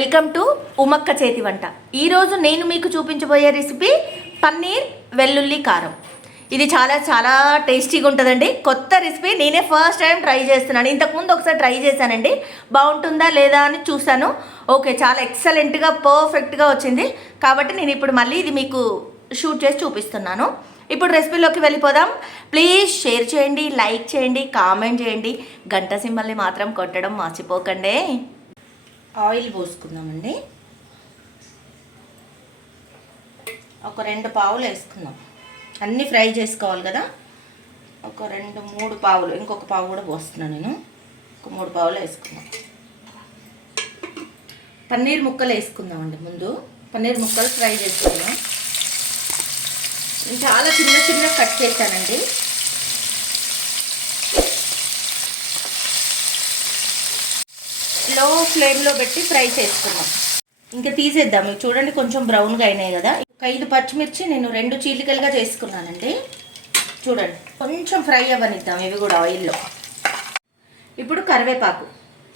Welcome to ఉమక్క చేతి వంట. ఈరోజు నేను మీకు చూపించబోయే రెసిపీ పన్నీర్ వెల్లుల్లి కారం. ఇది చాలా చాలా టేస్టీగా ఉంటుందండి. కొత్త రెసిపీ, నేనే ఫస్ట్ టైం ట్రై చేస్తున్నాను. ఇంతకుముందు ఒకసారి ట్రై చేశానండి, బాగుంటుందా లేదా అని చూశాను. ఓకే, చాలా ఎక్సలెంట్గా పర్ఫెక్ట్గా వచ్చింది. కాబట్టి నేను ఇప్పుడు మళ్ళీ ఇది మీకు షూట్ చేసి చూపిస్తున్నాను. ఇప్పుడు రెసిపీలోకి వెళ్ళిపోదాం. ప్లీజ్ షేర్ చేయండి, లైక్ చేయండి, కామెంట్ చేయండి, గంట సింబల్ని మాత్రం కొట్టడం మర్చిపోకండి. ఆయిల్ పోసుకుందామండి. ఒక 2 పావులు వేసుకుందాం. అన్నీ ఫ్రై చేసుకోవాలి కదా. ఒక 2-3 పావులు, ఇంకొక పావు కూడా పోస్తున్నాను నేను. ఒక 3 పావులు వేసుకుందాం. పన్నీర్ ముక్కలు వేసుకుందామండి. ముందు పన్నీర్ ముక్కలు ఫ్రై చేసుకుందాం. నేను చాలా చిన్న చిన్న కట్ చేశానండి. లో ఫ్లేమ్లో పెట్టి ఫ్రై చేసుకున్నాం. ఇంకా తీసేద్దాం. చూడండి, కొంచెం బ్రౌన్గా అయినాయి కదా. 5 పచ్చిమిర్చి నేను 2 చీలికలుగా చేసుకున్నానండి. చూడండి, కొంచెం ఫ్రై అవ్వనిద్దాం ఇవి కూడా ఆయిల్లో. ఇప్పుడు కరివేపాకు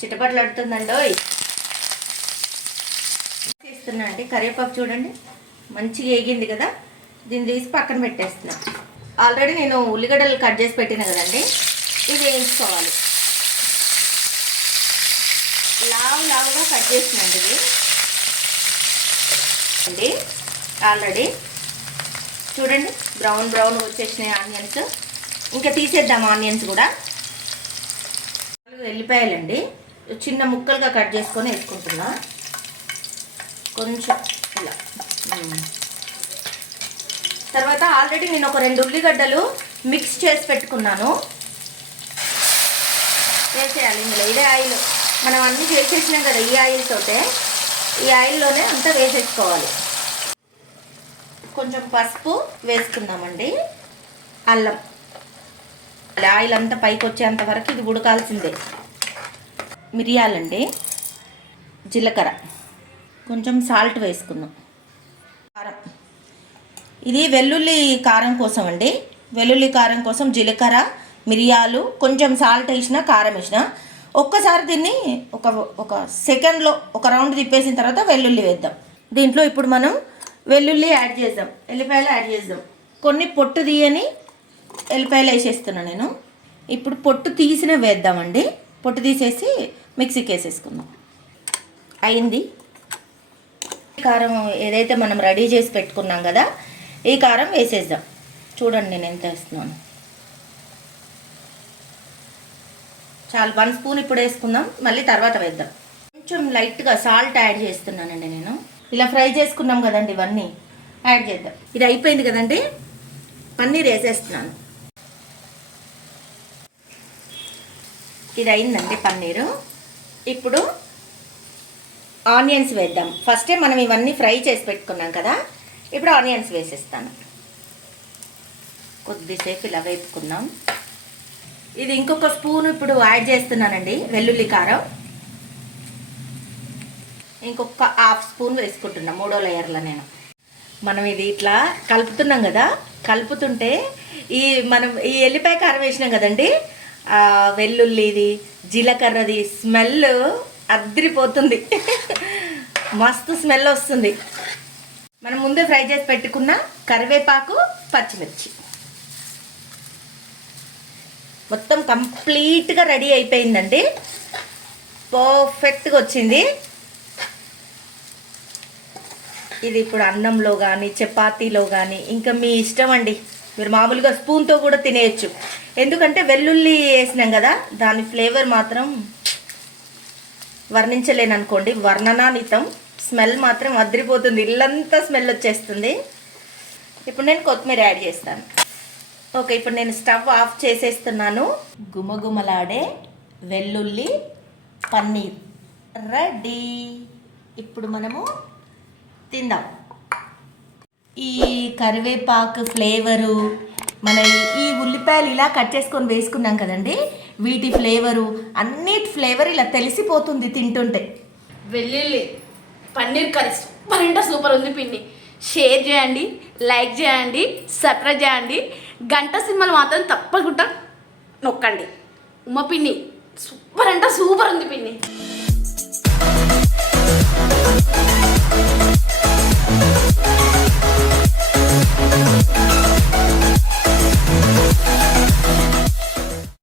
చిటపట్లాడుతుందండో చేస్తున్నా అండి. కరివేపాకు చూడండి మంచిగా వేగింది కదా. దీన్ని తీసి పక్కన పెట్టేస్తున్నా. ఆల్రెడీ నేను ఉల్లిగడ్డలు కట్ చేసి పెట్టిన కదండి, ఇది వేయించుకోవాలి. లావుగా కట్ చేసినండి ఇది అండి. ఆల్రెడీ చూడండి బ్రౌన్ వచ్చేసినాయి ఆనియన్స్. ఇంకా తీసేద్దాం ఆనియన్స్ కూడా. 4 ఎల్లిపాయలండి, చిన్న ముక్కలుగా కట్ చేసుకొని వేసుకుంటున్నా. కొంచెం ఇలా. తర్వాత ఆల్రెడీ నేను ఒక 2 ఉల్లిగడ్డలు మిక్స్ చేసి పెట్టుకున్నాను. వేసేయాలి ఇందులో. ఇదే ఆయిల్ మనం అన్నీ చేసేసినాం కదా, ఈ ఆయిల్ తోటే, ఈ ఆయిల్లోనే అంతా వేసేసుకోవాలి. కొంచెం పసుపు వేసుకుందామండి. అల్లం, ఆయిల్ అంతా పైకి వచ్చేంత వరకు ఇది ఉడకాల్సిందే. మిరియాలండి, జీలకర్ర, కొంచెం సాల్ట్ వేసుకుందాం. కారం, ఇది వెల్లుల్లి కారం కోసం అండి. వెల్లుల్లి కారం కోసం జీలకర్ర, మిరియాలు, కొంచెం సాల్ట్ వేసిన, కారం వేసిన. ఒక్కసారి దీన్ని ఒక సెకండ్లో ఒక రౌండ్ తిప్పేసిన తర్వాత వెల్లుల్లి వేద్దాం. దీంట్లో ఇప్పుడు మనం వెల్లుల్లి యాడ్ చేద్దాం, ఎల్లిపాయలు యాడ్ చేద్దాం. కొన్ని పొట్టు తీయని ఎల్లిపాయలు వేసేస్తున్నాను నేను. ఇప్పుడు పొట్టు తీసిన వేద్దామండి. పొట్టు తీసేసి మిక్సీకి వేసేసుకుందాం. అయింది. కారం ఏదైతే మనం రెడీ చేసి పెట్టుకున్నాం కదా, ఈ కారం వేసేద్దాం. చూడండి నేను ఎంత వేస్తున్నాను. చాలా 1 స్పూన్ ఇప్పుడు వేసుకుందాం, మళ్ళీ తర్వాత వేద్దాం. కొంచెం లైట్గా సాల్ట్ యాడ్ చేస్తున్నానండి నేను. ఇలా ఫ్రై చేసుకున్నాం కదండి, ఇవన్నీ యాడ్ చేద్దాం. ఇది అయిపోయింది కదండి. పన్నీర్ వేసేస్తున్నాను. ఇది అయిందండి పన్నీరు. ఇప్పుడు ఆనియన్స్ వేద్దాం. ఫస్టే మనం ఇవన్నీ ఫ్రై చేసి పెట్టుకున్నాం కదా, ఇప్పుడు ఆనియన్స్ వేసేస్తాను. కొద్దిసేపు ఇలా వేపుకుందాం. ఇది ఇంకొక స్పూన్ ఇప్పుడు యాడ్ చేస్తున్నానండి వెల్లుల్లి కారం. ఇంకొక 1/2 స్పూన్ వేసుకుంటున్నా 3వ లేయర్లో నేను. మనం ఇది ఇట్లా కలుపుతున్నాం కదా, కలుపుతుంటే మనం ఈ ఎల్లిపాయ కారం వేసినాం కదండి, వెల్లుల్లిది, జీలకర్రది స్మెల్ అద్రిపోతుంది. మస్తు స్మెల్ వస్తుంది. మనం ముందే ఫ్రై చేసి పెట్టుకున్న కరివేపాకు, పచ్చిమిర్చి మొత్తం కంప్లీట్గా రెడీ అయిపోయిందండి. పర్ఫెక్ట్గా వచ్చింది. ఇది ఇప్పుడు అన్నంలో కానీ, చపాతీలో కానీ, ఇంకా మీ ఇష్టం అండి. మీరు మామూలుగా స్పూన్తో కూడా తినేయచ్చు. ఎందుకంటే వెల్లుల్లి వేసినాం కదా, దాని ఫ్లేవర్ మాత్రం వర్ణించలేను అనుకోండి, వర్ణనాతీతం. స్మెల్ మాత్రం అదిరిపోతుంది, ఇల్లంతా స్మెల్ వచ్చేస్తుంది. ఇప్పుడు నేను కొత్తిమీర యాడ్ చేస్తాను. ఓకే, ఇప్పుడు నేను స్టవ్ ఆఫ్ చేసేస్తున్నాను. గుమగుమలాడే వెల్లుల్లి పన్నీర్ రెడీ. ఇప్పుడు మనము తిందాం. ఈ కరివేపాకు ఫ్లేవరు, మన ఈ ఉల్లిపాయలు ఇలా కట్ చేసుకొని వేసుకున్నాం కదండి, వీటి ఫ్లేవరు, అన్నిటి ఫ్లేవర్ ఇలా తెలిసిపోతుంది తింటుంటే. వెల్లుల్లి పన్నీర్ కర్రీ సూపర్ అంటే సూపర్ ఉంది పిన్ని. షేర్ చేయండి, లైక్ చేయండి, సబ్స్క్రైబ్ చేయండి, గంట సింబల్ మాత్రం తప్పకుండా నొక్కండి. ఉమ్మ పిన్ని సూపర్ అంటే సూపర్ ఉంది పిన్ని.